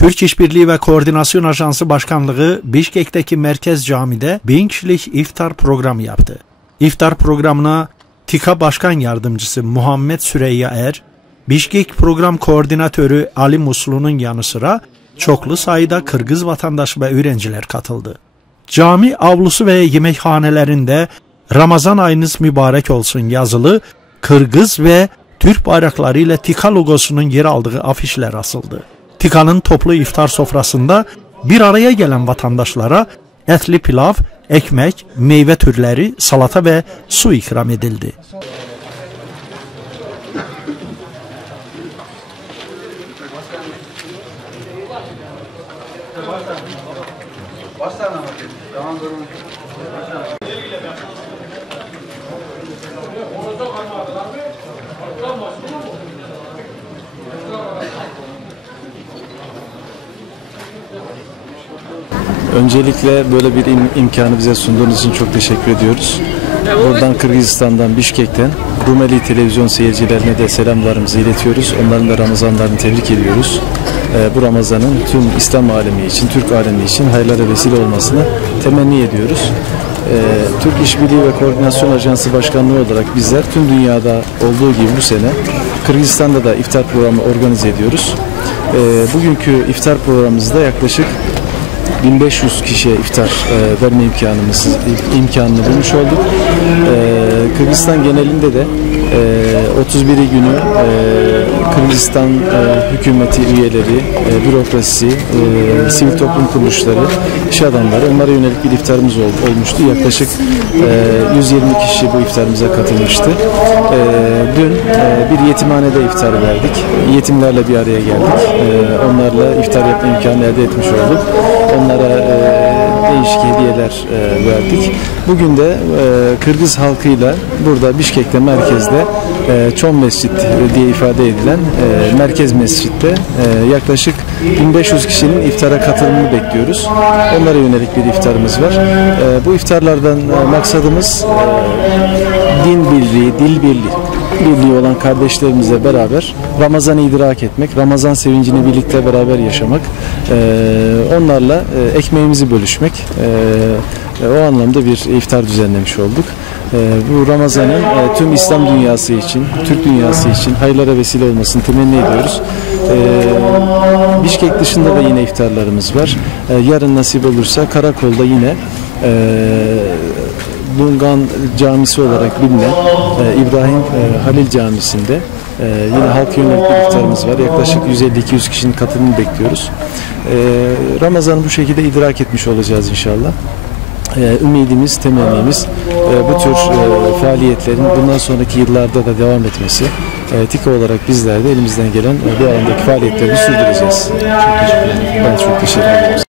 Türk İşbirliği ve Koordinasyon Ajansı Başkanlığı Bişkek'teki Merkez Cami'de 1000 kişilik iftar programı yaptı. İftar programına TİKA Başkan Yardımcısı Muhammed Süreyya Er, Bişkek Program Koordinatörü Ali Muslu'nun yanı sıra çoklu sayıda Kırgız vatandaş ve öğrenciler katıldı. Cami avlusu ve yemekhanelerinde Ramazan ayınız mübarek olsun yazılı Kırgız ve Türk bayrakları ile TİKA logosunun yer aldığı afişler asıldı. TİKA'nın toplu iftar sofrasında bir araya gelen vatandaşlara etli pilav, ekmek, meyve türleri, salata ve su ikram edildi. Öncelikle böyle bir imkanı bize sunduğunuz için çok teşekkür ediyoruz. Buradan Kırgızistan'dan, Bişkek'ten Rumeli televizyon seyircilerine de selamlarımızı iletiyoruz. Onların da Ramazanlarını tebrik ediyoruz. Bu Ramazan'ın tüm İslam alemi için, Türk alemi için hayırlara vesile olmasını temenni ediyoruz. Türk İşbirliği ve Koordinasyon Ajansı Başkanlığı olarak bizler tüm dünyada olduğu gibi bu sene Kırgızistan'da da iftar programı organize ediyoruz. Bugünkü iftar programımızda yaklaşık 1500 kişiye iftar verme imkanını bulmuş olduk. Kırgızistan genelinde de 31'i günü Kırgızistan hükümeti üyeleri, bürokrasi, sivil toplum kuruluşları, iş adamları, onlara yönelik bir iftarımız olmuştu. Yaklaşık 120 kişi bu iftarımıza katılmıştı. Dün bir yetimhanede iftar verdik. Yetimlerle bir araya geldik. Onlarla iftar yapma imkanı elde etmiş olduk. Onlara değişik hediyeler verdik. Bugün de Kırgız halkıyla burada Bişkek'te merkezde Çon Mescid diye ifade edilen merkez mescitte yaklaşık 1500 kişinin iftara katılımını bekliyoruz. Onlara yönelik bir iftarımız var. Bu iftarlardan maksadımız din birliği, dil birliği olan kardeşlerimizle beraber Ramazan'ı idrak etmek, Ramazan sevincini birlikte beraber yaşamak, onlarla ekmeğimizi bölüşmek, o anlamda bir iftar düzenlemiş olduk. Bu Ramazan'ın tüm İslam dünyası için, Türk dünyası için hayırlara vesile olmasını temenni ediyoruz. Bişkek dışında da yine iftarlarımız var. Yarın nasip olursa Karakol'da yine Lungan Camisi olarak bilinen İbrahim Halil Camisi'nde yine halka yönelik bir iftarımız var. Yaklaşık 150-200 kişinin katılımını bekliyoruz. Ramazan'ı bu şekilde idrak etmiş olacağız inşallah. Ümidimiz, temennimiz bu tür faaliyetlerin bundan sonraki yıllarda da devam etmesi. TİKA olarak bizler de elimizden gelen bu alandaki faaliyetleri sürdüreceğiz. Çok teşekkür ederim. Ben çok teşekkür ederim.